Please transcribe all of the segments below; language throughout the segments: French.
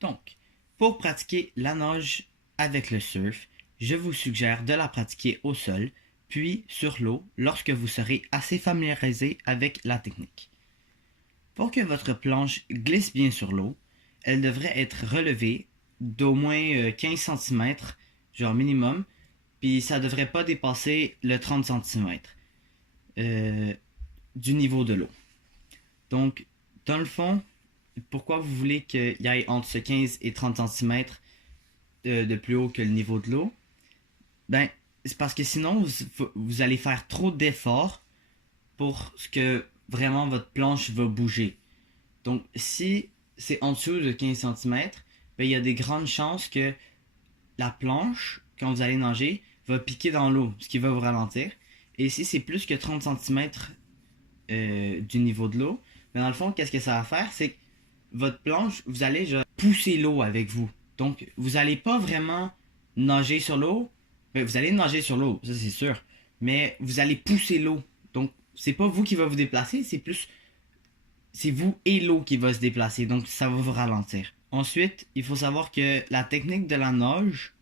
Donc, pour pratiquer la nage avec le surf, je vous suggère de la pratiquer au sol, puis sur l'eau lorsque vous serez assez familiarisé avec la technique. Pour que votre planche glisse bien sur l'eau, elle devrait être relevée d'au moins 15 cm, genre minimum, puis ça devrait pas dépasser le 30 cm du niveau de l'eau. Donc, dans le fond, pourquoi vous voulez qu'il y ait entre ce 15 et 30 cm de plus haut que le niveau de l'eau? Ben, c'est parce que sinon, vous allez faire trop d'efforts pour ce que vraiment votre planche va bouger. Donc, si c'est en dessous de 15 cm, ben, il y a des grandes chances que la planche, quand vous allez nager, va piquer dans l'eau, ce qui va vous ralentir. Et si c'est plus que 30 cm du niveau de l'eau, ben dans le fond, qu'est-ce que ça va faire? C'est que votre planche, vous allez genre, pousser l'eau avec vous. Donc, vous n'allez pas vraiment nager sur l'eau. Ben, vous allez nager sur l'eau, ça c'est sûr. Mais vous allez pousser l'eau. Donc, c'est pas vous qui va vous déplacer, c'est vous et l'eau qui va se déplacer. Donc, ça va vous ralentir. Ensuite, il faut savoir que la technique de la nage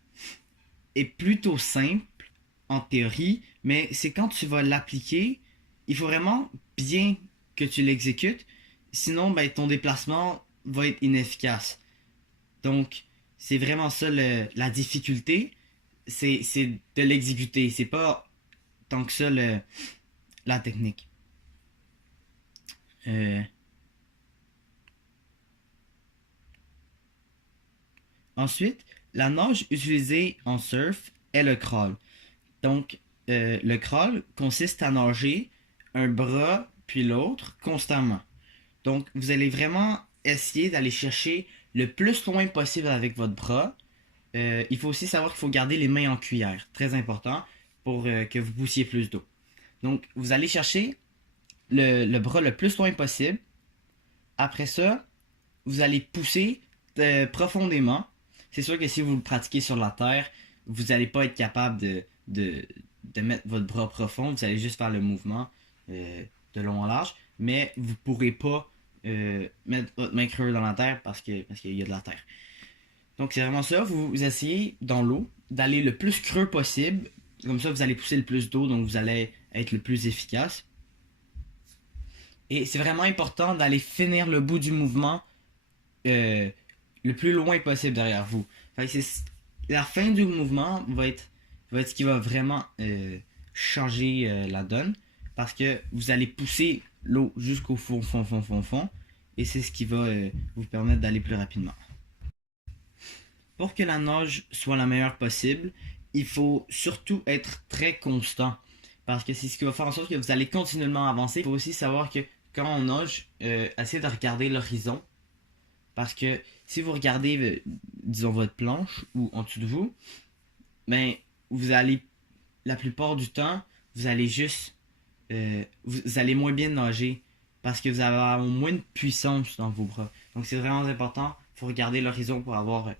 est plutôt simple en théorie, mais c'est quand tu vas l'appliquer, il faut vraiment bien que tu l'exécutes. Sinon, ben, ton déplacement va être inefficace. Donc, c'est vraiment ça la difficulté. C'est de l'exécuter. C'est pas tant que ça la technique. Euh, Ensuite, la nage utilisée en surf est le crawl. Donc, le crawl consiste à nager un bras puis l'autre constamment. Donc, vous allez vraiment essayer d'aller chercher le plus loin possible avec votre bras. Il faut aussi savoir qu'il faut garder les mains en cuillère. Très important pour que vous poussiez plus d'eau. Donc, vous allez chercher le bras le plus loin possible. Après ça, vous allez pousser profondément. C'est sûr que si vous le pratiquez sur la terre, vous n'allez pas être capable de mettre votre bras profond. Vous allez juste faire le mouvement de long en large. Mais vous ne pourrez pas mettre votre main creuse dans la terre parce qu'il y a de la terre. Donc c'est vraiment ça. Vous essayez dans l'eau d'aller le plus creux possible. Comme ça, vous allez pousser le plus d'eau, donc vous allez être le plus efficace. Et c'est vraiment important d'aller finir le bout du mouvement euh, le plus loin possible derrière vous. Fait que la fin du mouvement va être ce qui va vraiment changer la donne. Parce que vous allez pousser l'eau jusqu'au fond. Et c'est ce qui va vous permettre d'aller plus rapidement. Pour que la nage soit la meilleure possible, il faut surtout être très constant. Parce que c'est ce qui va faire en sorte que vous allez continuellement avancer. Il faut aussi savoir que quand on nage, essayez de regarder l'horizon. Parce que si vous regardez, disons, votre planche ou en dessous de vous, ben, vous allez, la plupart du temps, vous allez juste, vous allez moins bien nager. Parce que vous allez avoir moins de puissance dans vos bras. Donc c'est vraiment important. Il faut regarder l'horizon pour avoir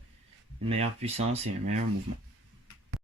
une meilleure puissance et un meilleur mouvement.